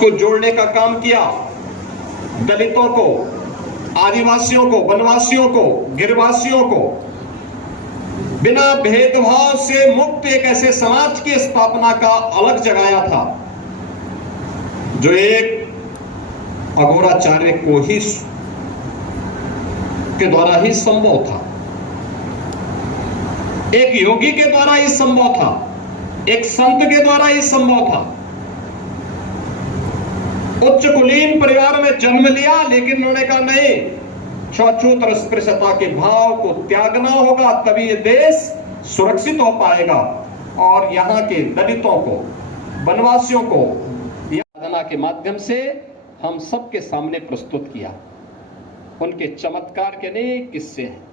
को जोड़ने का काम किया, दलितों को, आदिवासियों को, वनवासियों को, गिरवासियों को बिना भेदभाव से मुक्त एक ऐसे समाज की स्थापना का अलग जगाया था जो एक अघोराचार्य को ही के द्वारा ही संभव था, एक योगी के द्वारा ही संभव था, एक संत के द्वारा ही संभव था। उच्च कुलीन परिवार में जन्म लिया, लेकिन उन्होंने कहा नहीं, छूत और स्पृश्यता के भाव को त्यागना होगा, तभी ये देश सुरक्षित हो पाएगा। और यहाँ के दलितों को, वनवासियों को साधना के माध्यम से हम सबके सामने प्रस्तुत किया। उनके चमत्कार के अनेक किस्से हैं।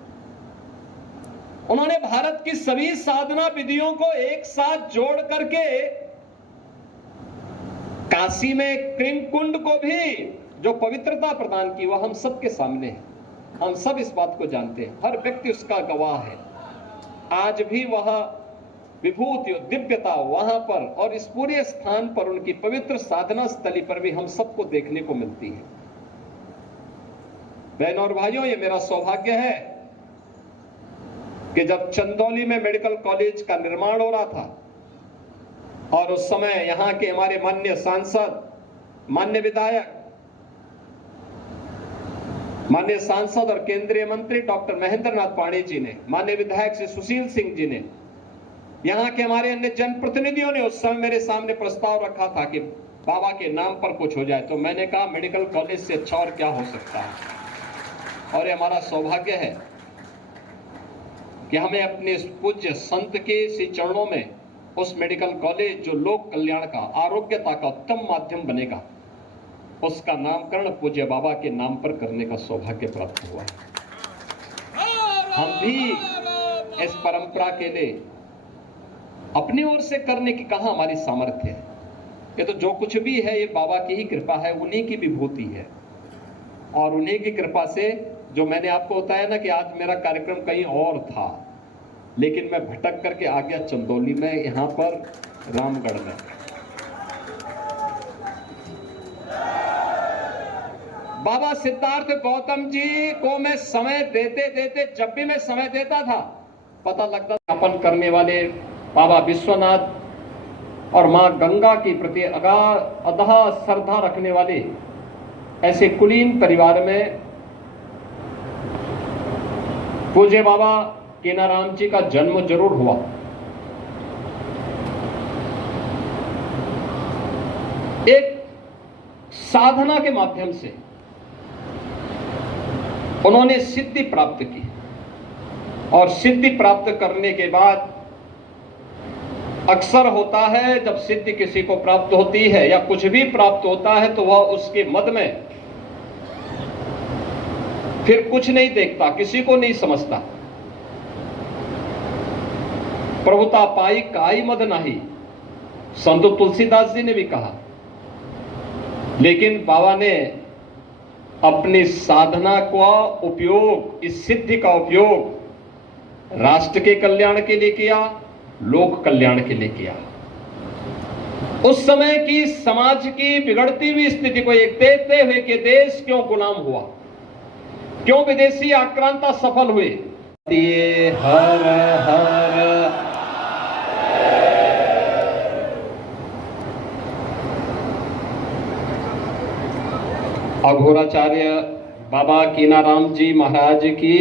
उन्होंने भारत की सभी साधना विधियों को एक साथ जोड़ करके काशी में कृम कुंड को भी जो पवित्रता प्रदान की, वह हम सबके सामने है। हम सब इस बात को जानते हैं, हर व्यक्ति उसका गवाह है। आज भी वह विभूति और दिव्यता वहां पर और इस पूरे स्थान पर, उनकी पवित्र साधना स्थली पर भी हम सबको देखने को मिलती है। बहनों और भाइयों, ये मेरा सौभाग्य है कि जब चंदौली में मेडिकल कॉलेज का निर्माण हो रहा था और उस समय यहाँ के हमारे माननीय सांसद, माननीय विधायक, माननीय सांसद और केंद्रीय मंत्री डॉक्टर महेंद्र नाथ पांडे जी ने, माननीय विधायक श्री सुशील सिंह जी ने, यहाँ के हमारे अन्य जनप्रतिनिधियों ने उस समय मेरे सामने प्रस्ताव रखा था कि बाबा के नाम पर कुछ हो जाए। तो मैंने कहा मेडिकल कॉलेज से अच्छा और क्या हो सकता है। और ये हमारा सौभाग्य है कि हमें अपने इस पूज्य संत के श्री चरणों में उस मेडिकल कॉलेज जो लोक कल्याण का, आरोग्यता का उत्तम माध्यम बनेगा, उसका नामकरण पूज्य बाबा के नाम पर करने का सौभाग्य प्राप्त हुआ। हम भी इस परंपरा के लिए अपनी ओर से करने की कहां हमारी सामर्थ्य है। ये तो जो कुछ भी है, ये बाबा की ही कृपा है, उन्हीं की विभूति है। और उन्हीं की कृपा से, जो मैंने आपको बताया ना कि आज मेरा कार्यक्रम कहीं और था, लेकिन मैं भटक करके आ गया चंदौली में, यहाँ पर रामगढ़ में। बाबा सिद्धार्थ गौतम जी को मैं समय देते देते, जब भी मैं समय देता था, पता लगता था अपन करने वाले बाबा विश्वनाथ और मां गंगा के प्रति अगाध श्रद्धा रखने वाले ऐसे कुलीन परिवार में पूज्य बाबा कीनाराम जी का जन्म जरूर हुआ। एक साधना के माध्यम से उन्होंने सिद्धि प्राप्त की, और सिद्धि प्राप्त करने के बाद अक्सर होता है जब सिद्धि किसी को प्राप्त होती है या कुछ भी प्राप्त होता है, तो वह उसके मद में फिर कुछ नहीं देखता, किसी को नहीं समझता। प्रभुता पाई काई मद नाही, संत तुलसीदास जी ने भी कहा। लेकिन बाबा ने अपनी साधना का उपयोग, इस सिद्धि का उपयोग राष्ट्र के कल्याण के लिए किया, लोक कल्याण के लिए किया। उस समय की समाज की बिगड़ती हुई स्थिति को एक देखते हुए कि देश क्यों गुलाम हुआ, क्यों विदेशी आक्रांता सफल हुए। हर हर अघोराचार्य बाबा कीनाराम जी महाराज की,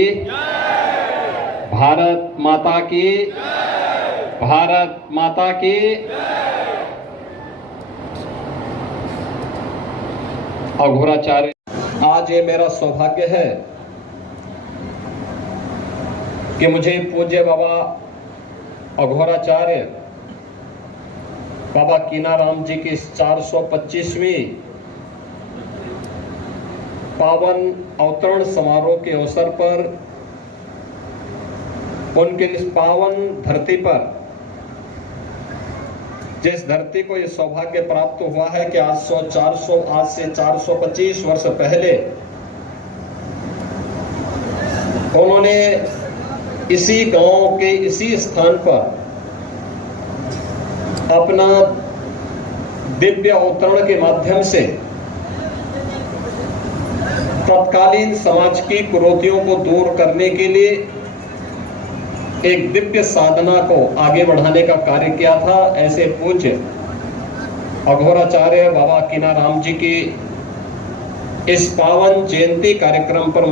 भारत माता की, भारत माता की। अघोराचार्य, आज ये मेरा सौभाग्य है कि मुझे पूज्य बाबा अघोराचार्य बाबा कीनाराम जी की 425वीं पावन अवतरण समारोह के अवसर पर, उनके इस पावन धरती पर, जिस धरती को यह सौभाग्य प्राप्त हुआ है कि आज से 425 वर्ष पहले उन्होंने इसी गांव के इसी स्थान पर अपना दिव्य अवतरण के माध्यम से तत्कालीन समाज की कुरीतियों को दूर करने के लिए एक दिव्य साधना को आगे बढ़ाने का कार्य किया था। ऐसे पूज्य अघोराचार्य बाबा कीनाराम जी की इस पावन जयंती कार्यक्रम पर